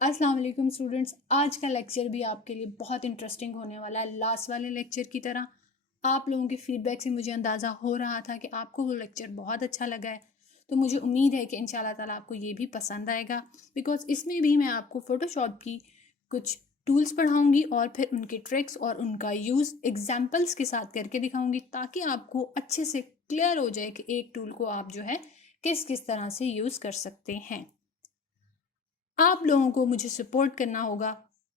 अस्सलाम वालेकुम स्टूडेंट्स। आज का लेक्चर भी आपके लिए बहुत इंटरेस्टिंग होने वाला है। लास्ट वाले लेक्चर की तरह आप लोगों के फीडबैक से मुझे अंदाज़ा हो रहा था कि आपको वो लेक्चर बहुत अच्छा लगा है। तो मुझे उम्मीद है कि इंशाल्लाह ताला आपको ये भी पसंद आएगा, बिकॉज़ इसमें भी मैं आपको फ़ोटोशॉप की कुछ टूल्स पढ़ाऊँगी और फिर उनके ट्रिक्स और उनका यूज़ एग्ज़ाम्पल्स के साथ करके दिखाऊँगी, ताकि आपको अच्छे से क्लियर हो जाए कि एक टूल को आप जो है किस किस तरह से यूज़ कर सकते हैं। आप लोगों को मुझे सपोर्ट करना होगा,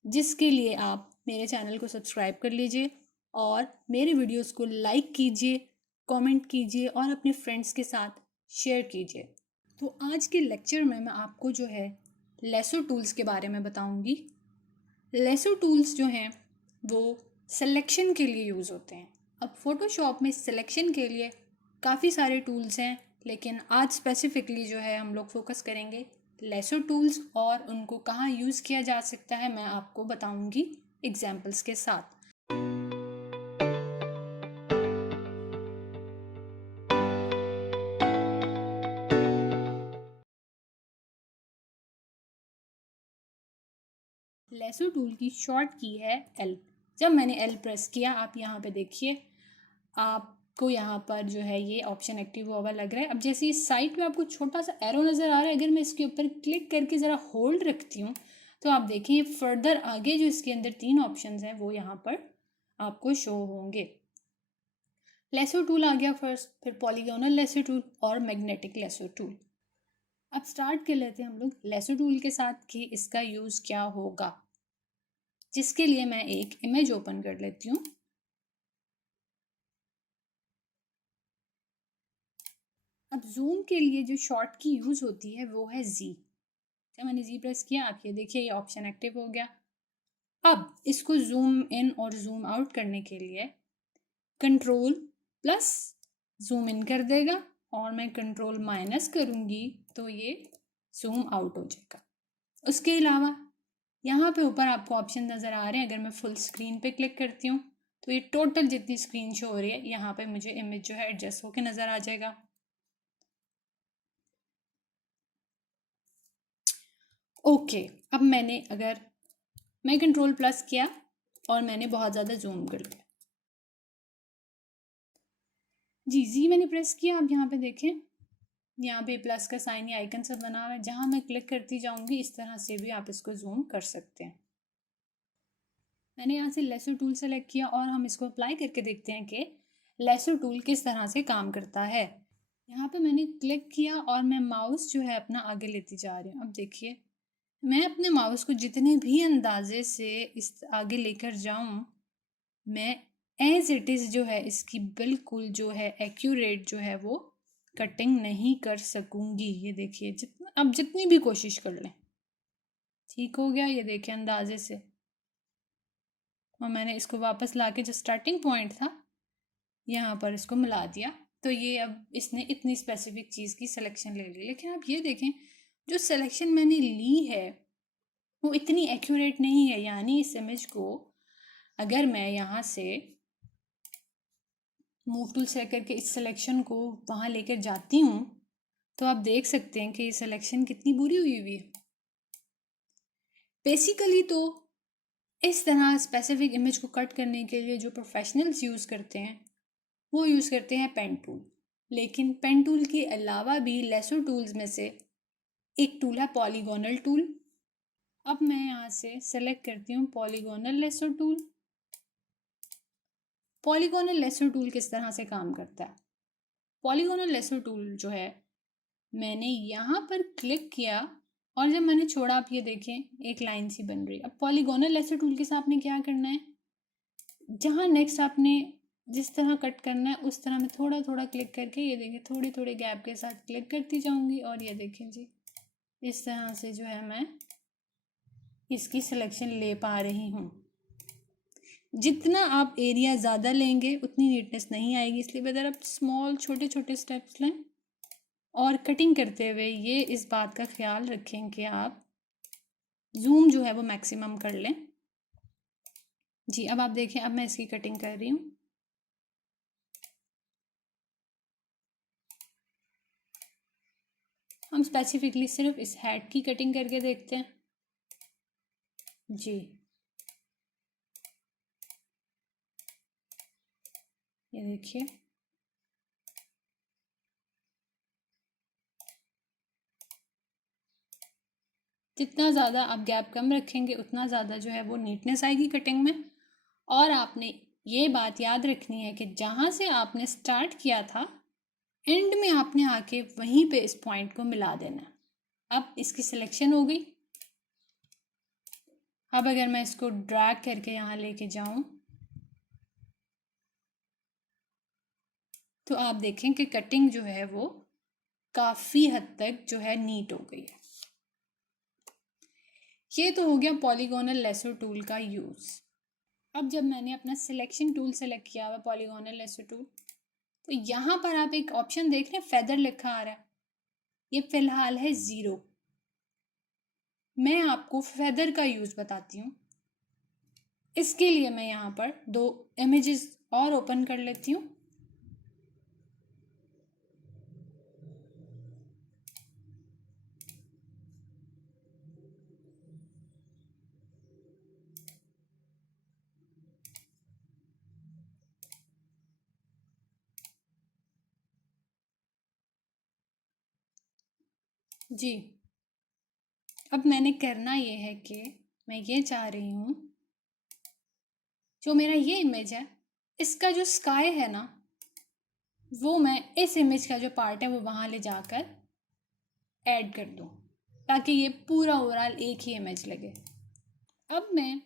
जिसके लिए आप मेरे चैनल को सब्सक्राइब कर लीजिए और मेरे वीडियोस को लाइक कीजिए, कमेंट कीजिए और अपने फ्रेंड्स के साथ शेयर कीजिए। तो आज के लेक्चर में मैं आपको जो है लेसो टूल्स के बारे में बताऊंगी। लेसो टूल्स जो हैं वो सिलेक्शन के लिए यूज़ होते हैं। अब फोटोशॉप में सिलेक्शन के लिए काफ़ी सारे टूल्स हैं, लेकिन आज स्पेसिफिकली जो है हम लोग फोकस करेंगे लेसो टूल्स, और उनको कहाँ यूज़ किया जा सकता है मैं आपको बताऊंगी एग्जाम्पल्स के साथ। लेसो टूल की शॉर्ट की है एल। जब मैंने एल प्रेस किया, आप यहाँ पे देखिए, आपको यहाँ पर जो है ये ऑप्शन एक्टिव हुआ लग रहा है। अब जैसे इस साइड में आपको छोटा सा एरो नज़र आ रहा है, अगर मैं इसके ऊपर क्लिक करके ज़रा होल्ड रखती हूँ तो आप देखिए फर्दर आगे जो इसके अंदर 3 ऑप्शंस हैं वो यहाँ पर आपको शो होंगे। लेसो टूल आ गया फर्स्ट, फिर पॉलीगोनल लेसो टूल और मैग्नेटिक लेसो टूल। अब स्टार्ट कर लेते हैं हम लोग लेसो टूल के साथ कि इसका यूज़ क्या होगा, जिसके लिए मैं एक इमेज ओपन कर लेती हूँ। अब जूम के लिए जो शॉर्ट की यूज़ होती है वो है जी। जब मैंने जी प्रेस किया, आप ये देखिए ये ऑप्शन एक्टिव हो गया। अब इसको जूम इन और जूम आउट करने के लिए कंट्रोल प्लस जूम इन कर देगा, और मैं कंट्रोल माइनस करूँगी तो ये जूम आउट हो जाएगा। उसके अलावा यहाँ पे ऊपर आपको ऑप्शन नज़र आ रहे हैं। अगर मैं फुल स्क्रीन पे क्लिक करती हूँ तो ये टोटल जितनी स्क्रीन शो हो रही है, यहाँ पे मुझे इमेज जो है एडजस्ट होकर नज़र आ जाएगा। ओके, अब अगर मैं कंट्रोल प्लस किया और मैंने बहुत ज़्यादा जूम कर लिया, जी मैंने प्रेस किया। अब यहाँ पे देखें, यहाँ पे प्लस का साइन या आइकन सब बना हुआ है। जहाँ मैं क्लिक करती जाऊँगी इस तरह से भी आप इसको जूम कर सकते हैं। मैंने यहाँ से लेसो टूल सेलेक्ट किया और हम इसको अप्लाई करके देखते हैं कि लेसो टूल किस तरह से काम करता है। यहाँ पे मैंने क्लिक किया और मैं माउस जो है अपना आगे लेती जा रही हूँ। अब देखिए, मैं अपने माउस को जितने भी अंदाजे से इस आगे लेकर जाऊँ, मैं एज इट इज़ जो है इसकी बिल्कुल जो है एक्यूरेट जो है वो कटिंग नहीं कर सकूँगी। ये देखिए, जितना अब जितनी भी कोशिश कर लें, ठीक हो गया। ये देखिए अंदाजे से, और मैंने इसको वापस लाके जो स्टार्टिंग पॉइंट था यहाँ पर इसको मिला दिया, तो ये अब इसने इतनी स्पेसिफिक चीज़ की सिलेक्शन ले ली। लेकिन आप ये देखें, जो सिलेक्शन मैंने ली है वो इतनी एक्यूरेट नहीं है। यानी इस इमेज को अगर मैं यहाँ से मूव टूल सेलेक्ट करके इस सिलेक्शन को वहाँ लेकर जाती हूँ तो आप देख सकते हैं कि ये सिलेक्शन कितनी बुरी हुई हुई है। बेसिकली तो इस तरह स्पेसिफिक इमेज को कट करने के लिए जो प्रोफेशनल्स यूज़ करते हैं वो यूज़ करते हैं पेन टूल। लेकिन पेन टूल के अलावा भी लेसो टूल्स में से एक टूल है पॉलीगोनल टूल। अब मैं यहाँ से सेलेक्ट करती हूँ polygonal lasso tool. Polygonal lasso tool किस तरह से काम करता है? पॉलीगोनल लेसो टूल जो है, मैंने यहाँ पर क्लिक किया और जब मैंने छोड़ा, आप ये देखें एक लाइन सी बन रही। अब पॉलीगोनल लेसो टूल के साथ आपने क्या करना है, जहाँ नेक्स्ट आपने जिस तरह कट करना है उस तरह मैं थोड़ा थोड़ा क्लिक करके, ये देखें थोड़ी थोड़ी गैप के साथ क्लिक करती जाऊँगी, और ये देखें जी इस तरह से जो है मैं इसकी सिलेक्शन ले पा रही हूँ। जितना आप एरिया ज़्यादा लेंगे उतनी नीटनेस नहीं आएगी, इसलिए बेहतर आप स्मॉल छोटे छोटे स्टेप्स लें और कटिंग करते हुए ये इस बात का ख्याल रखें कि आप जूम जो है वो मैक्सिमम कर लें। जी अब आप देखें, अब मैं इसकी कटिंग कर रही हूँ। हम स्पेसिफिकली सिर्फ इस हेड की कटिंग करके देखते हैं। जी, ये देखिए, जितना ज़्यादा आप गैप कम रखेंगे उतना ज़्यादा जो है वो नीटनेस आएगी कटिंग में। और आपने ये बात याद रखनी है कि जहाँ से आपने स्टार्ट किया था, एंड में आपने आके वहीं पे इस पॉइंट को मिला देना है। अब इसकी सिलेक्शन हो गई। अब अगर मैं इसको ड्रैग करके यहाँ लेके जाऊँ तो आप देखें कि कटिंग जो है वो काफ़ी हद तक जो है नीट हो गई है। ये तो हो गया पॉलीगोनल लेसो टूल का यूज़। अब जब मैंने अपना सिलेक्शन टूल सेलेक्ट किया हुआ पॉलीगोनल लेसो टूल, तो यहाँ पर आप एक ऑप्शन देख रहे हैं, फेदर लिखा आ रहा है, ये फिलहाल है 0। मैं आपको फेदर का यूज़ बताती हूँ। इसके लिए मैं यहाँ पर 2 इमेजेस और ओपन कर लेती हूँ। जी, अब मैंने करना ये है कि मैं ये चाह रही हूँ, जो मेरा ये इमेज है, इसका जो स्काई है ना, वो मैं इस इमेज का जो पार्ट है वो वहाँ ले जाकर ऐड कर दूँ, ताकि ये पूरा ओवरऑल एक ही इमेज लगे। अब मैं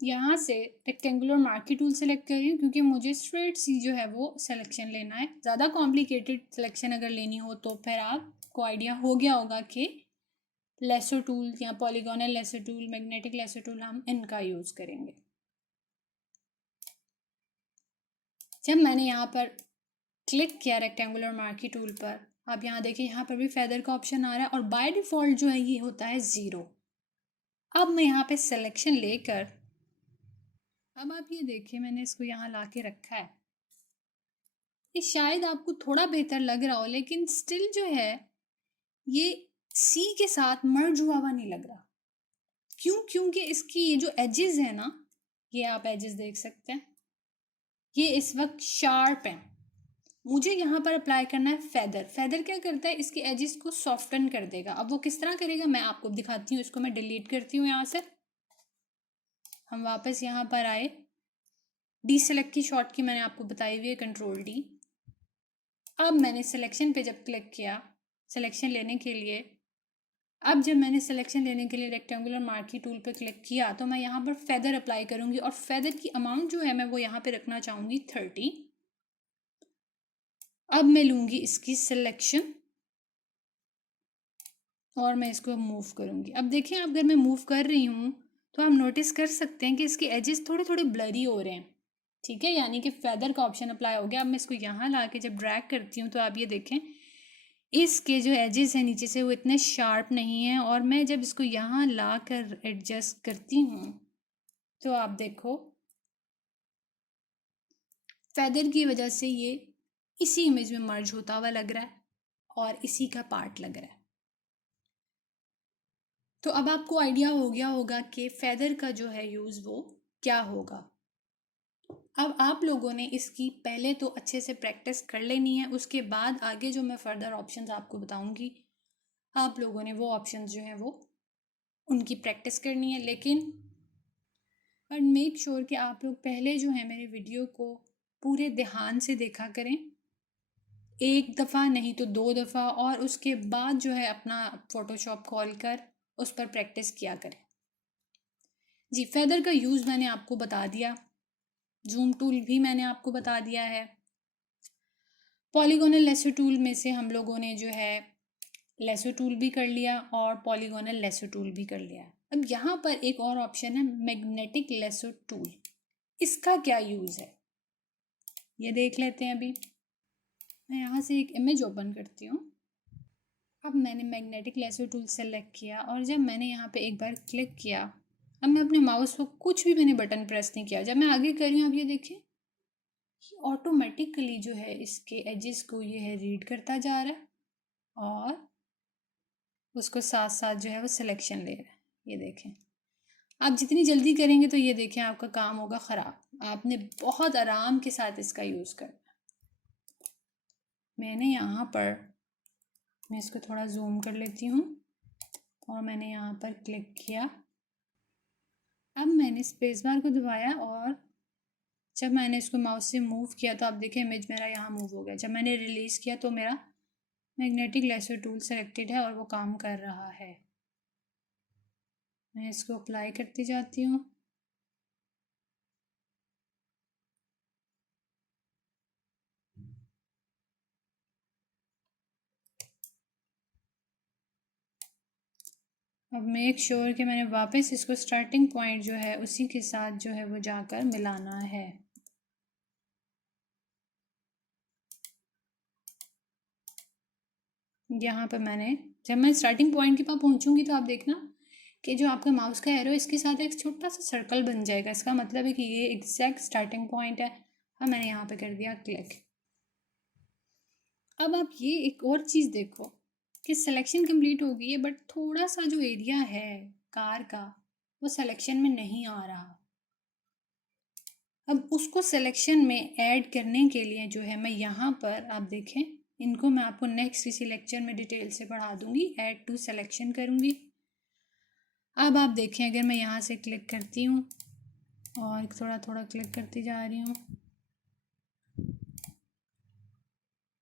यहाँ से रेक्टेंगुलर मार्की टूल सेलेक्ट कर रही हूँ, क्योंकि मुझे स्ट्रेट सी जो है वो सिलेक्शन लेना है। ज़्यादा कॉम्प्लिकेटेड सिलेक्शन अगर लेनी हो तो फिर आपको आइडिया हो गया होगा कि लेसो टूल या polygonal lasso tool, magnetic lasso tool, हम इनका यूज़ करेंगे। जब मैंने यहाँ पर क्लिक किया रेक्टेंगुलर मार्की टूल पर, आप यहाँ देखिए, यहाँ पर भी फेदर का ऑप्शन आ रहा है और बाय डिफ़ॉल्ट जो है ये होता है 0। अब मैं यहाँ पे सिलेक्शन लेकर, अब आप ये देखिए मैंने इसको यहाँ ला के रखा है। ये शायद आपको थोड़ा बेहतर लग रहा हो, लेकिन स्टिल जो है ये सी के साथ मर्ज हुआ हुआ नहीं लग रहा। क्यों? क्योंकि इसकी ये जो एजेस है ना, ये आप एजेस देख सकते हैं, ये इस वक्त शार्प हैं। मुझे यहाँ पर अप्लाई करना है फेदर। फेदर क्या करता है, इसके एजेस को सॉफ्टन कर देगा। अब वो किस तरह करेगा मैं आपको दिखाती हूँ। इसको मैं डिलीट करती हूँ यहाँ से। हम वापस यहाँ पर आए, डी सेलेक्ट की शॉर्ट की मैंने आपको बताई हुई है, कंट्रोल डी। अब मैंने सिलेक्शन पे जब क्लिक किया सिलेक्शन लेने के लिए, अब जब मैंने सिलेक्शन लेने के लिए रेक्टेंगुलर मार्की टूल पे क्लिक किया तो मैं यहाँ पर फेदर अप्लाई करूँगी और फेदर की अमाउंट जो है मैं वो यहाँ पे रखना चाहूँगी 30। अब मैं लूँगी इसकी सिलेक्शन और मैं इसको मूव करूँगी। अब देखिए, अगर मैं मूव कर रही हूँ तो आप नोटिस कर सकते हैं कि इसके एजेस थोड़े थोड़े ब्लरी हो रहे हैं। ठीक है, यानी कि फेदर का ऑप्शन अप्लाई हो गया। अब मैं इसको यहाँ ला के जब ड्रैग करती हूँ तो आप ये देखें, इसके जो एजेस हैं नीचे से वो इतने शार्प नहीं हैं। और मैं जब इसको यहाँ ला कर एडजस्ट करती हूँ तो आप देखो, फेदर की वजह से ये इसी इमेज में मर्ज होता हुआ लग रहा है और इसी का पार्ट लग रहा है। तो अब आपको आइडिया हो गया होगा कि फेदर का जो है यूज़ वो क्या होगा। अब आप लोगों ने इसकी पहले तो अच्छे से प्रैक्टिस कर लेनी है, उसके बाद आगे जो मैं फर्दर ऑप्शंस आपको बताऊंगी, आप लोगों ने वो ऑप्शंस जो हैं वो उनकी प्रैक्टिस करनी है। लेकिन बट मेक श्योर कि आप लोग पहले जो है मेरे वीडियो को पूरे ध्यान से देखा करें, एक दफ़ा नहीं तो 2 दफ़ा, और उसके बाद जो है अपना फ़ोटोशॉप खोल कर उस पर प्रैक्टिस किया करें। जी, फेदर का यूज़ मैंने आपको बता दिया, जूम टूल भी मैंने आपको बता दिया है। पॉलीगोनल लेसो टूल में से हम लोगों ने जो है लेसो टूल भी कर लिया और पॉलीगोनल लेसो टूल भी कर लिया। अब यहाँ पर एक और ऑप्शन है मैग्नेटिक लेसो टूल। इसका क्या यूज़ है ये देख लेते हैं। अभी मैं यहाँ से एक इमेज ओपन करती हूँ। अब मैंने मैग्नेटिक लेसो टूल सेलेक्ट किया और जब मैंने यहाँ पे एक बार क्लिक किया, अब मैं अपने माउस को कुछ भी मैंने बटन प्रेस नहीं किया, जब मैं आगे कर रही हूँ, अब ये देखिए ऑटोमेटिकली जो है इसके एजेस को ये है रीड करता जा रहा है और उसको साथ साथ जो है वो सिलेक्शन ले रहा है। ये देखें, आप जितनी जल्दी करेंगे तो ये देखें आपका काम होगा ख़राब। आपने बहुत आराम के साथ इसका यूज़ करना। मैंने यहाँ पर, मैं इसको थोड़ा जूम कर लेती हूँ और मैंने यहाँ पर क्लिक किया। अब मैंने स्पेस बार को दबाया और जब मैंने इसको माउस से मूव किया तो आप देखें इमेज मेरा यहाँ मूव हो गया। जब मैंने रिलीज़ किया तो मेरा मैग्नेटिक लेसर टूल सेलेक्टेड है और वो काम कर रहा है। मैं इसको अप्लाई करती जाती हूँ। अब मेक श्योर कि मैंने वापस इसको स्टार्टिंग पॉइंट जो है उसी के साथ जो है वो जाकर मिलाना है। यहाँ पर मैंने, जब मैं स्टार्टिंग पॉइंट के पास पहुँचूंगी तो आप देखना कि जो आपका माउस का एरो इसके साथ एक छोटा सा सर्कल बन जाएगा। इसका मतलब है कि ये एग्जैक्ट स्टार्टिंग पॉइंट है। अब मैंने यहाँ पे कर दिया क्लिक। अब आप ये एक और चीज़ देखो कि सिलेक्शन कंप्लीट हो गई है, बट थोड़ा सा जो एरिया है कार का वो सिलेक्शन में नहीं आ रहा। अब उसको सिलेक्शन में ऐड करने के लिए जो है मैं यहाँ पर, आप देखें इनको मैं आपको नेक्स्ट किसी लेक्चर में डिटेल से पढ़ा दूँगी। ऐड टू सिलेक्शन करूँगी। अब आप देखें अगर मैं यहाँ से क्लिक करती हूँ और थोड़ा थोड़ा क्लिक करती जा रही हूँ,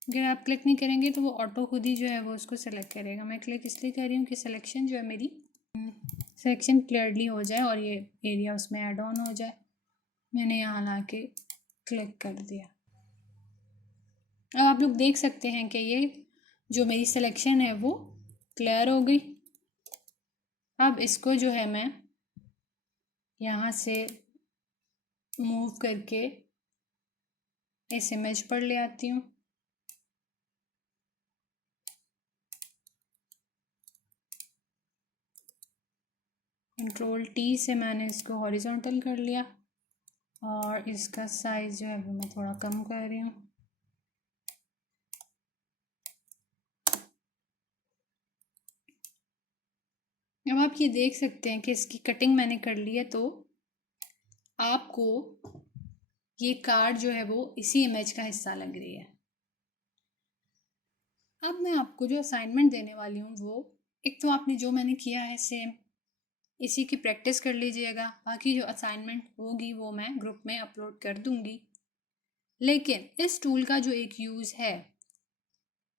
अगर आप क्लिक नहीं करेंगे तो वो ऑटो खुद ही जो है वो उसको सेलेक्ट करेगा। मैं क्लिक इसलिए कर रही हूँ कि सिलेक्शन जो है मेरी सिलेक्शन क्लियरली हो जाए और ये एरिया उसमें ऐड ऑन हो जाए। मैंने यहाँ ला के क्लिक कर दिया। अब आप लोग देख सकते हैं कि ये जो मेरी सिलेक्शन है वो क्लियर हो गई। अब इसको जो है मैं यहाँ से मूव करके इस इमेज पर ले आती हूँ। कंट्रोल टी से मैंने इसको हॉरिजॉन्टल कर लिया और इसका साइज़ जो है वो मैं थोड़ा कम कर रही हूँ। अब आप ये देख सकते हैं कि इसकी कटिंग मैंने कर ली है, तो आपको ये कार जो है वो इसी इमेज का हिस्सा लग रही है। अब मैं आपको जो असाइनमेंट देने वाली हूँ वो, एक तो आपने जो मैंने किया है सेम इसी की प्रैक्टिस कर लीजिएगा। बाकी जो असाइनमेंट होगी वो मैं ग्रुप में अपलोड कर दूँगी। लेकिन इस टूल का जो एक यूज़ है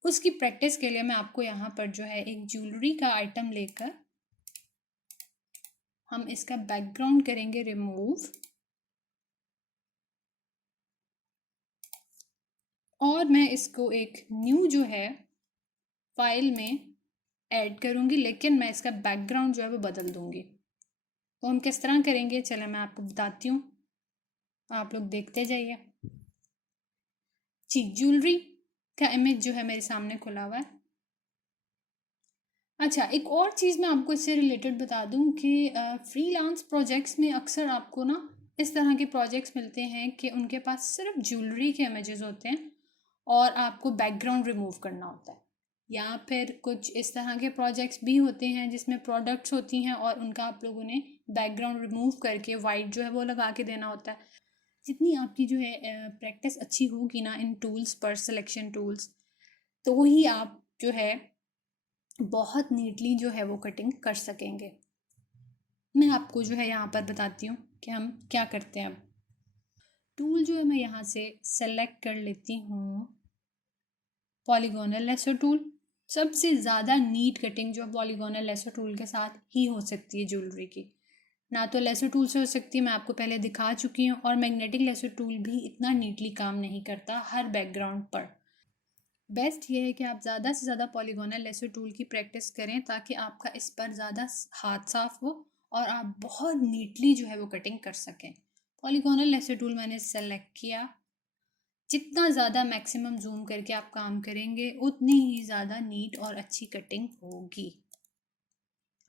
उसकी प्रैक्टिस के लिए मैं आपको यहाँ पर जो है एक ज्वेलरी का आइटम लेकर हम इसका बैकग्राउंड करेंगे रिमूव, और मैं इसको एक न्यू जो है फाइल में ऐड करूँगी, लेकिन मैं इसका बैकग्राउंड जो है वो बदल दूँगी। तो हम किस तरह करेंगे चलें मैं आपको बताती हूँ, आप लोग देखते जाइए। जी, ज्वेलरी का इमेज जो है मेरे सामने खुला हुआ है। अच्छा, एक और चीज़ मैं आपको इससे रिलेटेड बता दूं कि फ्रीलांस प्रोजेक्ट्स में अक्सर आपको ना इस तरह के प्रोजेक्ट्स मिलते हैं कि उनके पास सिर्फ ज्वेलरी के इमेजेस होते हैं और आपको बैकग्राउंड रिमूव करना होता है। या फिर कुछ इस तरह के प्रोजेक्ट्स भी होते हैं जिसमें प्रोडक्ट्स होती हैं और उनका आप लोगों ने बैकग्राउंड रिमूव करके वाइट जो है वो लगा के देना होता है। जितनी आपकी जो है प्रैक्टिस अच्छी होगी ना इन टूल्स पर, सिलेक्शन टूल्स, तो ही आप जो है बहुत नीटली जो है वो कटिंग कर सकेंगे। मैं आपको जो है यहाँ पर बताती हूँ कि हम क्या करते हैं। अब टूल जो है मैं यहाँ से सेलेक्ट कर लेती हूँ पॉलीगोनल लेसर टूल। सबसे ज़्यादा नीट कटिंग जो पॉलीगोनल लेसर टूल के साथ ही हो सकती है ज्वेलरी की, ना तो लेसर टूल से हो सकती है, मैं आपको पहले दिखा चुकी हूँ। और मैग्नेटिक लेसर टूल भी इतना नीटली काम नहीं करता हर बैकग्राउंड पर। बेस्ट ये है कि आप ज़्यादा से ज़्यादा पॉलीगोनल लेसर टूल की प्रैक्टिस करें ताकि आपका इस पर ज़्यादा हाथ साफ हो और आप बहुत नीटली जो है वो कटिंग कर सकें। पॉलीगोनल लेसर टूल मैंने सेलेक्ट किया। जितना ज़्यादा मैक्सिमम जूम करके आप काम करेंगे उतनी ही ज़्यादा नीट और अच्छी कटिंग होगी।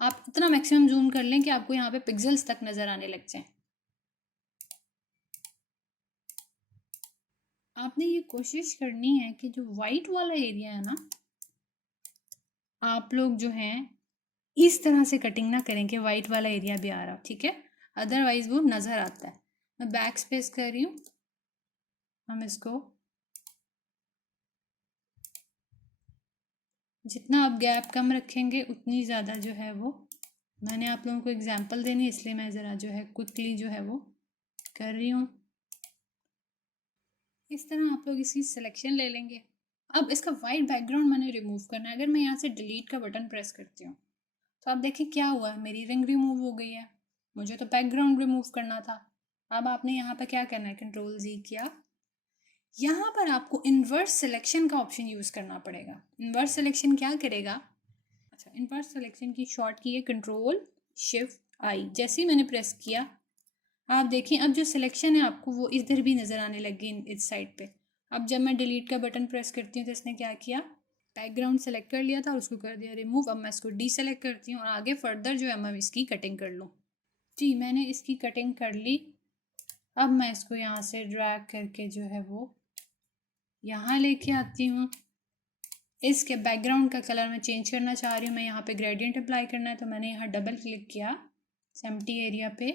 आप इतना मैक्सिमम जूम कर लें कि आपको यहाँ पे पिक्सेल्स तक नज़र आने लग जाएं। आपने ये कोशिश करनी है कि जो वाइट वाला एरिया है ना, आप लोग जो हैं इस तरह से कटिंग ना करें कि वाइट वाला एरिया भी आ रहा हो, ठीक है, अदरवाइज वो नज़र आता है। मैं बैक स्पेस कर रही हूँ, हम इसको जितना आप गैप कम रखेंगे उतनी ज़्यादा जो है वो, मैंने आप लोगों को एग्जांपल देनी है इसलिए मैं ज़रा जो है क्विकली जो है वो कर रही हूँ। इस तरह आप लोग इसकी सिलेक्शन ले लेंगे। अब इसका वाइट बैकग्राउंड मैंने रिमूव करना है। अगर मैं यहाँ से डिलीट का बटन प्रेस करती हूँ तो आप देखिए क्या हुआ है, मेरी रिंग रिमूव हो गई है। मुझे तो बैकग्राउंड रिमूव करना था। अब आपने यहाँ पर क्या करना है, कंट्रोल जी किया, यहाँ पर आपको इन्वर्स सिलेक्शन का ऑप्शन यूज़ करना पड़ेगा। इन्वर्स सिलेक्शन क्या करेगा, अच्छा, इन्वर्स सिलेक्शन की शॉर्ट की है कंट्रोल शिफ्ट आई। जैसे ही मैंने प्रेस किया आप देखिए अब जो सिलेक्शन है आपको वो इधर भी नज़र आने लगी इस साइड पे। अब जब मैं डिलीट का बटन प्रेस करती हूँ तो इसने क्या किया, बैकग्राउंड सेलेक्ट कर लिया था और उसको कर दिया रिमूव। अब मैं इसको डीसेलेक्ट करती हूँ और आगे फर्दर जो है मैं इसकी कटिंग कर लूँ। जी मैंने इसकी कटिंग कर ली। अब मैं इसको यहाँ से ड्रैग करके जो है वो यहाँ लेके आती हूँ। इसके बैकग्राउंड का कलर मैं चेंज करना चाह रही हूँ, मैं यहाँ पे ग्रेडियंट अप्लाई करना है तो मैंने यहाँ डबल क्लिक किया एम्प्टी एरिया पे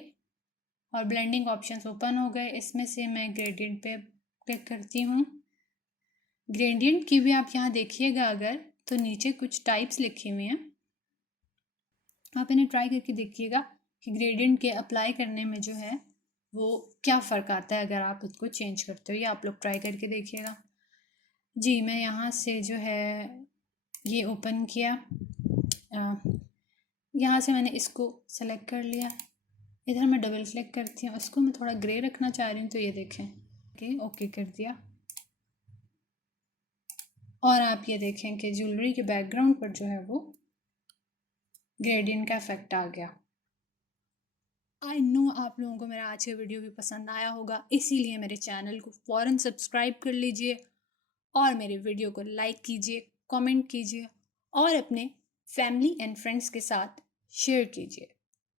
और ब्लेंडिंग ऑप्शंस ओपन हो गए। इसमें से मैं ग्रेडियंट पे क्लिक करती हूँ। ग्रेडियंट की भी आप यहाँ देखिएगा अगर तो नीचे कुछ टाइप्स लिखी हुई हैं, आप इन्हें ट्राई करके देखिएगा कि ग्रेडियंट के अप्लाई करने में जो है वो क्या फ़र्क आता है अगर आप उसको चेंज करते हो। ये आप लोग ट्राई करके देखिएगा। जी मैं यहाँ से जो है ये ओपन किया, यहाँ से मैंने इसको सेलेक्ट कर लिया। इधर मैं डबल क्लिक करती हूँ, इसको मैं थोड़ा ग्रे रखना चाह रही हूँ तो ये देखें ओके कर दिया। और आप ये देखें कि ज्वेलरी के बैकग्राउंड पर जो है वो ग्रेडियंट का इफेक्ट आ गया। आई नो आप लोगों को मेरा आज का वीडियो भी पसंद आया होगा, इसीलिए मेरे चैनल को फ़ौरन सब्सक्राइब कर लीजिए और मेरे वीडियो को लाइक कीजिए, कमेंट कीजिए और अपने फैमिली एंड फ्रेंड्स के साथ शेयर कीजिए।